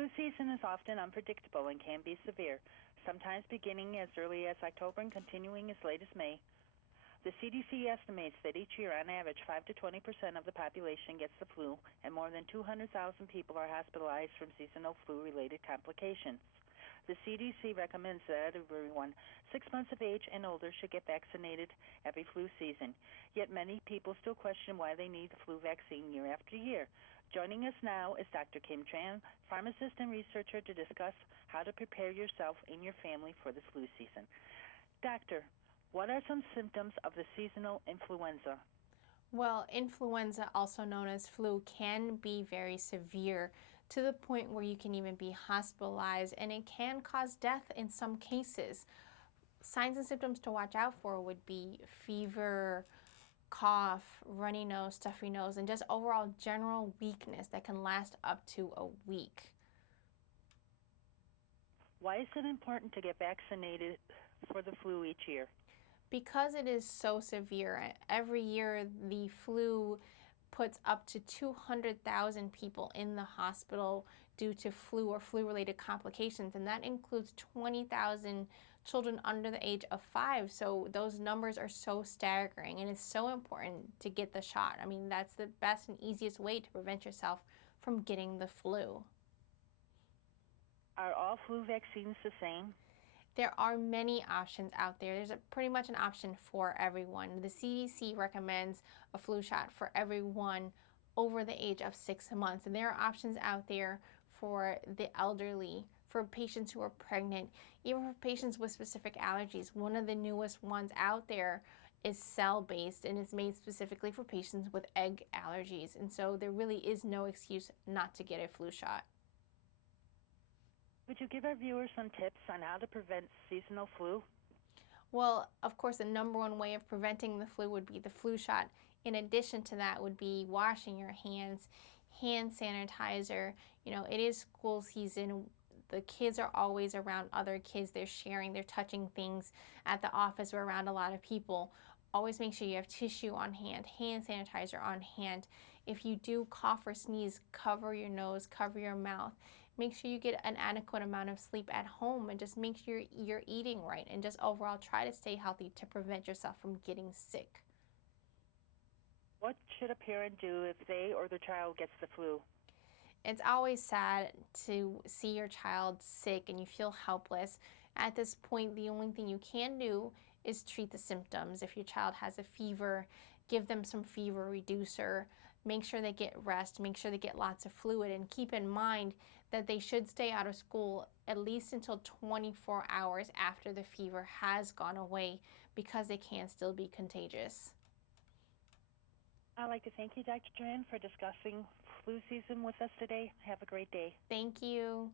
flu season is often unpredictable and can be severe, sometimes beginning as early as October and continuing as late as May. The CDC estimates that each year, on average, 5 to 20% of the population gets the flu, and more than 200,000 people are hospitalized from seasonal flu-related complications. The CDC recommends that everyone 6 months of age and older should get vaccinated every flu season. Yet many people still question why they need the flu vaccine year after year. Joining us now is Dr. Kim Tran, pharmacist and researcher, to discuss how to prepare yourself and your family for the flu season. Doctor, what are some symptoms of the seasonal influenza? Well, influenza, also known as flu, can be very severe to the point where you can even be hospitalized, and it can cause death in some cases. Signs and symptoms to watch out for would be fever, cough, runny nose, stuffy nose, and just overall general weakness that can last up to a week. Why is it important to get vaccinated for the flu each year? Because it is so severe, every year the flu puts up to 200,000 people in the hospital due to flu or flu-related complications, and that includes 20,000 children under the age of 5. So those numbers are so staggering, and it's so important to get the shot. I mean, that's the best and easiest way to prevent yourself from getting the flu. Are all flu vaccines the same? There are many options out there. There's pretty much an option for everyone. The CDC recommends a flu shot for everyone over the age of 6 months. And there are options out there for the elderly, for patients who are pregnant, even for patients with specific allergies. One of the newest ones out there is cell-based and is made specifically for patients with egg allergies. And so there really is no excuse not to get a flu shot. Would you give our viewers some tips on how to prevent seasonal flu? Well, of course, the number one way of preventing the flu would be the flu shot. In addition to that would be washing your hands, hand sanitizer. You know, it is school season. The kids are always around other kids. They're sharing, they're touching things at the office or around a lot of people. Always make sure you have tissue on hand sanitizer on hand. If you do cough or sneeze, cover your nose, cover your mouth. Make sure you get an adequate amount of sleep at home, and just make sure you're eating right, and just overall try to stay healthy to prevent yourself from getting sick. What should a parent do if they or their child gets the flu? It's always sad to see your child sick and you feel helpless. At this point, the only thing you can do is treat the symptoms. If your child has a fever, give them some fever reducer. Make sure they get rest. Make sure they get lots of fluid. And keep in mind that they should stay out of school at least until 24 hours after the fever has gone away, because they can still be contagious. I'd like to thank you, Dr. Tran, for discussing flu season with us today. Have a great day. Thank you.